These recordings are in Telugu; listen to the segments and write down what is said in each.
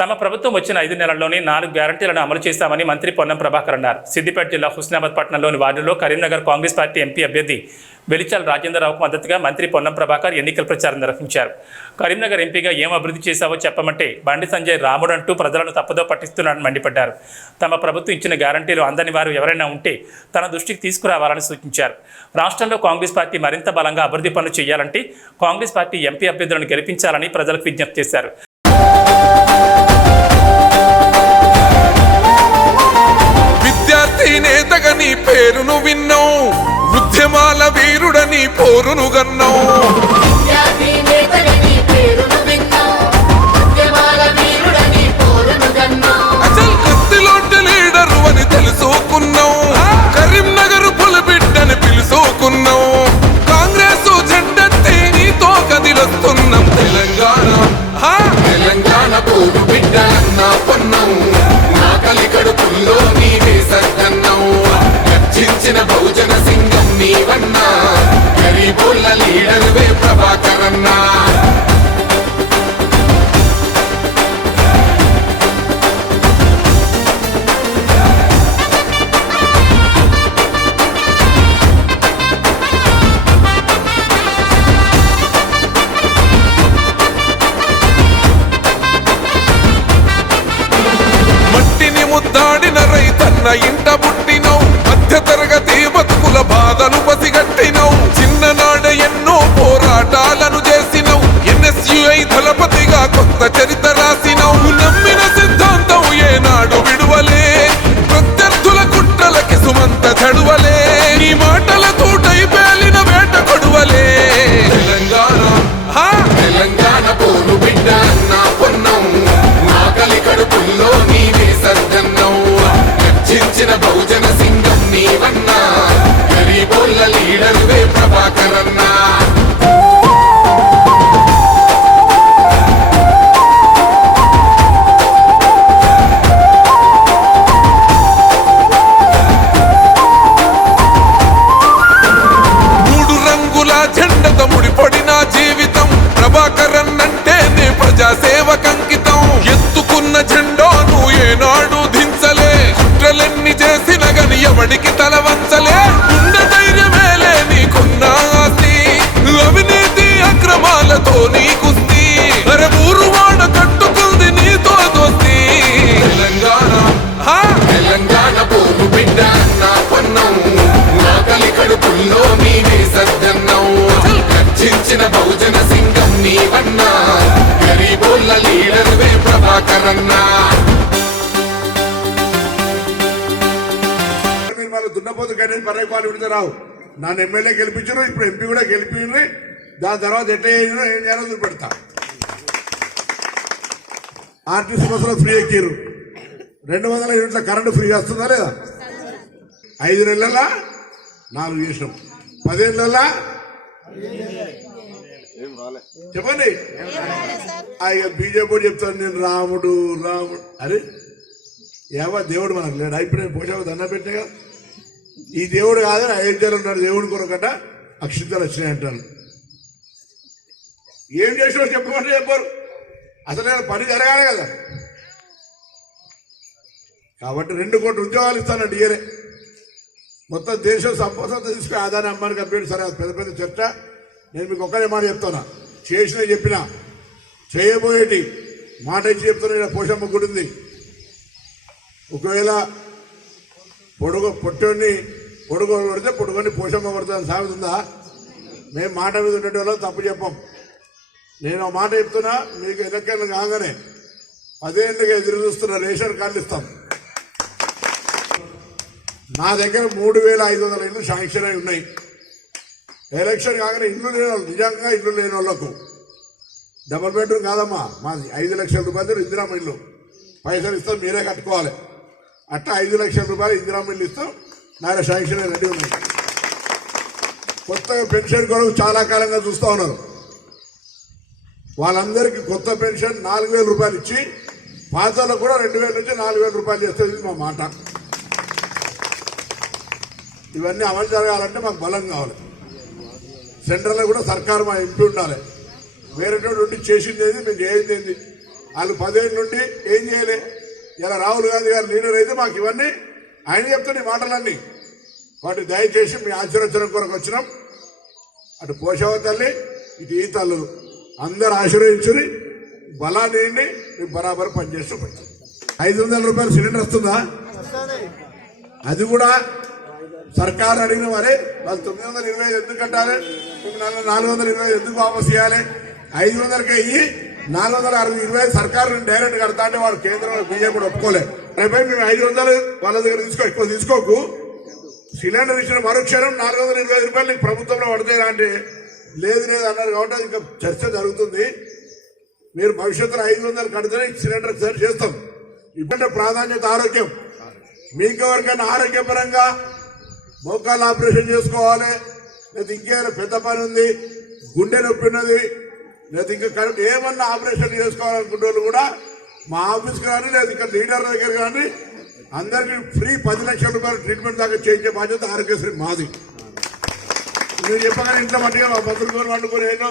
తమ ప్రభుత్వం వచ్చిన ఐదు నెలల్లోనే నాలుగు గ్యారంటీలను అమలు చేస్తామని మంత్రి పొన్నం ప్రభాకర్ అన్నారు. సిద్దిపేట జిల్లా హుస్నాబాద్ పట్టణంలోని వార్డులో కరీంనగర్ కాంగ్రెస్ పార్టీ ఎంపీ అభ్యర్థి వెలిచాల్ రాజేంద్రరావుకు మద్దతుగా మంత్రి పొన్నం ప్రభాకర్ ఎన్నికల ప్రచారం నిర్వహించారు. కరీంనగర్ ఎంపీగా ఏం అభివృద్ధి చేశావో చెప్పమంటే బండి సంజయ్ రాముడు అంటూ ప్రజలను తప్పుదో పట్టిస్తున్నాడని మండిపడ్డారు. తమ ప్రభుత్వం ఇచ్చిన గ్యారంటీలు అందని వారు ఎవరైనా ఉంటే తన దృష్టికి తీసుకురావాలని సూచించారు. రాష్ట్రంలో కాంగ్రెస్ పార్టీ మరింత బలంగా అభివృద్ధి పనులు చేయాలంటే కాంగ్రెస్ పార్టీ ఎంపీ అభ్యర్థులను గెలిపించాలని ప్రజలకు విజ్ఞప్తి చేశారు. పేరును విన్నావు. ఉద్యమాల వీరుడని పోరును గన్నావు. ప్రభాకరన్నా మట్టిని కొత్త చరిత్ర రాసినవు నమ్మిన సిద్ధాంతం ఏనాడు విడువలే. ప్రత్యర్థుల కుట్రలకి సుమంత చడువలే. నీ మాటల తోటై పేలిన వేట కొడువలే. తెలంగాణ తెలంగాణ పోరు బిడ్డ నా పొన్నం. నా కలి కడుపుల్లో నీవే సద్దన్నం గర్జించిన బహుజన బహుజన సింగం నీవన్నా గరీబుల్ల లీడరువే ప్రభాకరన్నా దున్నపోతు గణేష్ పర్యాయ పాలు విడితే రావు. నన్ను ఎమ్మెల్యే గెలిపించారు ఇప్పుడు ఎంపీ కూడా గెలిపిండ్రి దాని తర్వాత ఎట్లా చేసినా ఏం చేయాలో చూపెడతా. ఆర్టీసీ బస్సులో ఫ్రీ ఎక్కిరు రెండు వందల యూనిట్ల కరెంటు ఫ్రీ వస్తుందా లేదా? ఐదు నెలల? నాలుగు చేసినాం. పదేళ్ళ చెప్పండి. అయ్యో బీజేపీ చెప్తాను నేను రాముడు రాముడు. అరే ఏవా దేవుడు మనకు లేడు? అయిపోయిన పోషాకు దండ పెట్టాగా ఈ దేవుడు కాదని అయోధ్యలో ఉన్నాడు దేవుడి కొరకట అక్షింతలు వచ్చినాయి అంటారు ఏం చేసినా చెప్పమంటే చెప్పారు. అసలు నేను పని జరగాలి కదా. కాబట్టి రెండు కోట్ల ఉద్యోగాలు ఇస్తానండి ఇయరే మొత్తం దేశం సంపద తీసుకుని ఆదాని అమ్మానికి అప్పేడు సరే అది పెద్ద పెద్ద చర్చ. నేను మీకు ఒక్కనే మాట చెప్తున్నా. చేసిన చెప్పిన. చేయబోయేటి. మాట ఇచ్చి చెప్తున్నా పోషమ్మ గుడి ఉంది. ఒకవేళ పొడుగు పొట్టోని పొడుగు పడితే పొడుగుని పోషమ్మ పడుతుంది సాగుతుందా మేము మాట మీద ఉండేటి వాళ్ళం తప్పు చెప్పం. నేను మాట చెప్తున్నా మీకు ఎన్నికలు కాగానే. పదేళ్ళుగా ఎదురు చూస్తున్న రేషన్ కార్డు ఇస్తాం. నా దగ్గర మూడు వేల ఐదు వందల ఇళ్ళు శాంక్షన్ అయి ఉన్నాయి. ఎలక్షన్ కాగానే ఇల్లు లేని నిజంగా ఇల్లు లేని వాళ్ళకు. డబుల్ బెడ్రూమ్ కాదమ్మా మాది ఐదు లక్షల రూపాయలు ఇందిరామ ఇల్లు. పైసలు ఇస్తాం మీరే కట్టుకోవాలి. అట్లా ఐదు లక్షల రూపాయలు ఇందిరామ ఇల్లు ఇస్తాం నాయన శాంక్షన్ రెడీ ఉన్నాయి కొత్తగా పెన్షన్ కొరకు చాలా కాలంగా చూస్తూ ఉన్నారు. వాళ్ళందరికీ కొత్త పెన్షన్ నాలుగు వేల రూపాయలు ఇచ్చి పాతలకు కూడా రెండు వేల నుంచి నాలుగు వేల రూపాయలు చేస్తుంది మా మాట. ఇవన్నీ అమలు జరగాలంటే మాకు బలం కావాలి. సెంట్రల్లో కూడా సర్కారు మా ఎంపీ ఉండాలి. వేరేటోడు ఉండి చేసింది ఏది మేము చేయింది ఏంది వాళ్ళు పదేళ్ళ నుండి ఏం చేయలే. ఇలా రాహుల్ గాంధీ గారు లీడర్ అయితే మాకు ఇవన్నీ ఆయన చెప్తాడు ఈ మాటలన్నీ. వాటి దయచేసి మీ ఆశీర్వచనం కొరకు వచ్చినాం. అటు పోషవ తల్లి ఇటు ఈ తల్లులు అందరు ఆశీర్వదించుని బలాన్ని మేము బరాబర్ పనిచేస్తూ ఐదు వందల రూపాయలు సిలిండర్ వస్తుందా. అది కూడా సర్కారు అడిగిన మరే వాళ్ళు తొమ్మిది వందల ఇరవై ఐదు ఎందుకు కట్టాలి? నాలుగు నాలుగు వందల ఇరవై ఐదు ఎందుకు వాపస్ చేయాలి? ఐదు వందలకి అయ్యి నాలుగు వందల అరవై ఇరవై ఐదు సర్కారు డైరెక్ట్ కడతా అంటే వాడు కేంద్రంలో బియ్యం కూడా ఒప్పుకోలేదు రేపై మేము ఐదు వందలు వాళ్ళ దగ్గర తీసుకో ఎక్కువ తీసుకోకు. సిలిండర్ ఇచ్చిన మరుక్షణం నాలుగు వందల ఇరవై ఐదు రూపాయలు నీకు ప్రభుత్వంలో పడతాయి అంటే. లేదు లేదు అన్నారు కాబట్టి ఇంకా చర్చ జరుగుతుంది. మీరు భవిష్యత్తులో ఐదు వందలు కడితేనే సిలిండర్ సరి చేస్తాం. ఇప్పుడంటే ప్రాధాన్యత ఆరోగ్యం. మీకు ఎవరికైనా ఆరోగ్యపరంగా మోకాలు ఆపరేషన్ చేసుకోవాలి. లేదా ఇంకేమైనా పెద్ద పని ఉంది గుండె నొప్పి ఉన్నది లేదా ఇంకా కరెక్ట్ ఏమన్నా ఆపరేషన్ చేసుకోవాలనుకునే వాళ్ళు కూడా మా ఆఫీస్కి కానీ లేదా ఇక్కడ లీడర్ దగ్గర కానీ అందరికీ ఫ్రీ పది లక్షల రూపాయలు ట్రీట్మెంట్ దాకా చేయించే బాధ్యత ఆరోగ్యశ్రీ మాది. మీరు చెప్పగానే ఇంట్లో మట్టిగా మా బతుకుని వండుకొని ఏదో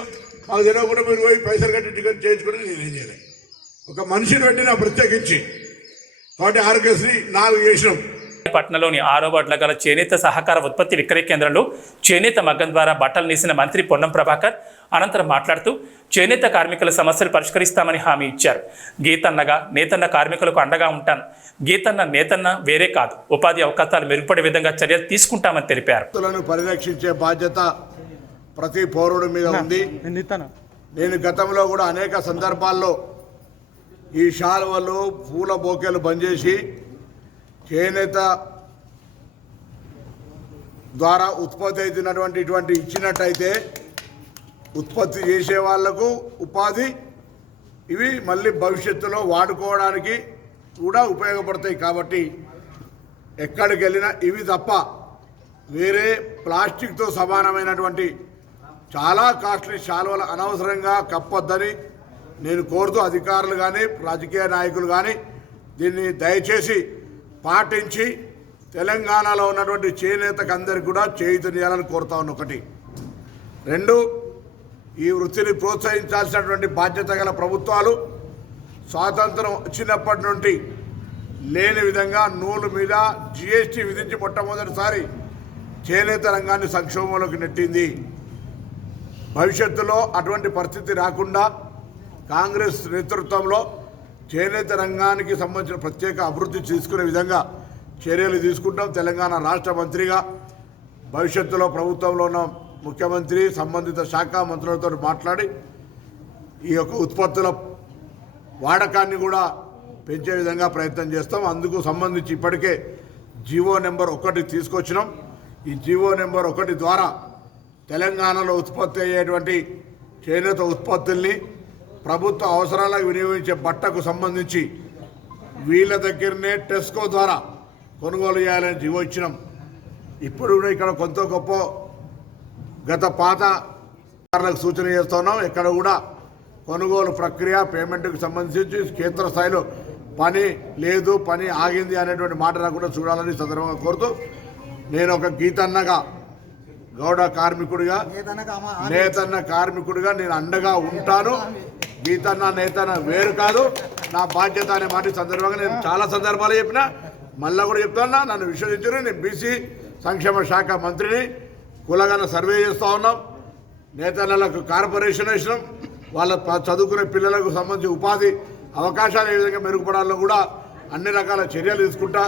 మాకు తెలియకుండా మీరు పోయి పైసలు కట్టి టికెట్ చేయించుకుని నేనేం చేయలేదు ఒక మనిషిని పెట్టిన ప్రత్యేకించి. కాబట్టి ఆరోగ్యశ్రీ నాలుగు చేసినాం. పట్టణంలోని ఆరో వార్డుల గల చేనేత సహకార ఉత్పత్తి విక్రయ కేంద్రంలో చేనేత మగ్గం ద్వారా బట్టలు నేసిన మంత్రి పొన్నం ప్రభాకర్ అనంతరం మాట్లాడుతూ చేనేత కార్మికుల సమస్యలు పరిష్కరిస్తామని హామీ ఇచ్చారు. గీతన్నగా నేతన్న కార్మికులకు అండగా ఉంటాను. గీతన్న నేతన్న వేరే కాదు. ఉపాధి అవకాశాలు మెరుగుపడే విధంగా చర్యలు తీసుకుంటామని తెలిపారు. పరిరక్షించే బాధ్యత ప్రతి పౌరుడి మీద ఉంది. నేను గతంలో కూడా అనేక సందర్భాల్లో ఈ శాలువలు పూల బోకేలు బంద్ చేసి చేనేత ద్వారా ఉత్పత్తి అవుతున్నటువంటి ఇటువంటి ఇచ్చినట్టయితే ఉత్పత్తి చేసే వాళ్ళకు ఉపాధి ఇవి మళ్ళీ భవిష్యత్తులో వాడుకోవడానికి కూడా ఉపయోగపడతాయి కాబట్టి ఎక్కడికి వెళ్ళినా ఇవి తప్ప వేరే ప్లాస్టిక్తో సమానమైనటువంటి చాలా కాస్ట్లీ శాలువలు అనవసరంగా కప్పొద్దని నేను కోరుతూ అధికారులు కానీ రాజకీయ నాయకులు కానీ దీన్ని దయచేసి పాటించి తెలంగాణలో ఉన్నటువంటి చేనేతకు అందరికి కూడా చేయుతనియాలని కోరుతా ఉన్న ఒకటి. రెండు ఈ వృత్తిని ప్రోత్సహించాల్సినటువంటి బాధ్యత గల ప్రభుత్వాలు స్వాతంత్రం వచ్చినప్పటి నుండి లేని విధంగా నూలు మీద జిఎస్టీ విధించి మొట్టమొదటిసారి చేనేత రంగాన్ని సంక్షోభంలోకి నెట్టింది. భవిష్యత్తులో అటువంటి పరిస్థితి రాకుండా కాంగ్రెస్ నేతృత్వంలో చేనేత రంగానికి సంబంధించిన ప్రత్యేక అభివృద్ధి తీసుకునే విధంగా చర్యలు తీసుకుంటాం. తెలంగాణ రాష్ట్ర మంత్రిగా భవిష్యత్తులో ప్రభుత్వంలో ఉన్న ముఖ్యమంత్రి సంబంధిత శాఖ మంత్రులతో మాట్లాడి ఈ యొక్క ఉత్పత్తుల వాడకాన్ని కూడా పెంచే విధంగా ప్రయత్నం చేస్తాం. అందుకు సంబంధించి ఇప్పటికే జీవో నెంబర్ ఒకటి తీసుకొచ్చినాం. ఈ జీవో నెంబర్ ఒకటి ద్వారా తెలంగాణలో ఉత్పత్తి అయ్యేటువంటి చేనేత ఉత్పత్తుల్ని ప్రభుత్వ అవసరాలకు వినియోగించే బట్టకు సంబంధించి వీళ్ళ దగ్గరనే టెస్కో ద్వారా కొనుగోలు చేయాలని జీవో ఇచ్చినాం. ఇప్పుడు కూడా ఇక్కడ కొంత గొప్ప గత పాత సూచన చేస్తున్నాం ఇక్కడ కూడా కొనుగోలు ప్రక్రియ పేమెంట్కి సంబంధించి కేంద్ర స్థాయిలో పని లేదు పని ఆగింది అనేటువంటి మాట నాకు కూడా చూడాలని సందర్భంగా కోరుతూ నేను ఒక గీతన్నగా గౌడ కార్మికుడిగా నేతన్న కార్మికుడిగా నేను అండగా ఉంటాను. గీతన్న నేతన్న వేరు కాదు. నా బాధ్యత అనే మాట సందర్భంగా నేను చాలా సందర్భాలు చెప్పిన మళ్ళీ కూడా చెప్తున్నా నన్ను విశ్వసించారు. నేను బీసీ సంక్షేమ శాఖ మంత్రిని. కులగన సర్వే చేస్తూ ఉన్నాం. నేతన్నలకు కార్పొరేషన్ వేసినాం. వాళ్ళ చదువుకునే పిల్లలకు సంబంధించి ఉపాధి అవకాశాలు ఏ విధంగా మెరుగుపడాలో కూడా అన్ని రకాల చర్యలు తీసుకుంటా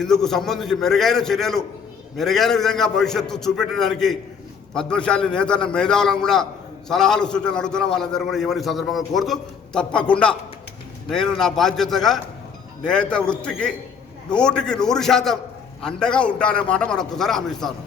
ఇందుకు సంబంధించి మెరుగైన చర్యలు మెరుగైన విధంగా భవిష్యత్తు చూపెట్టడానికి పద్మశాలి నేతన్న మేధావులను కూడా సలహాలు సూచనలు అడుగుతున్నా వాళ్ళందరూ కూడా ఇవన్నీ సందర్భంగా కోరుతూ తప్పకుండా నేను నా బాధ్యతగా నేత వృత్తికి నూటికి నూరు శాతం అండగా ఉంటానన్నమాట మరొకసారి హామీ ఇస్తాను.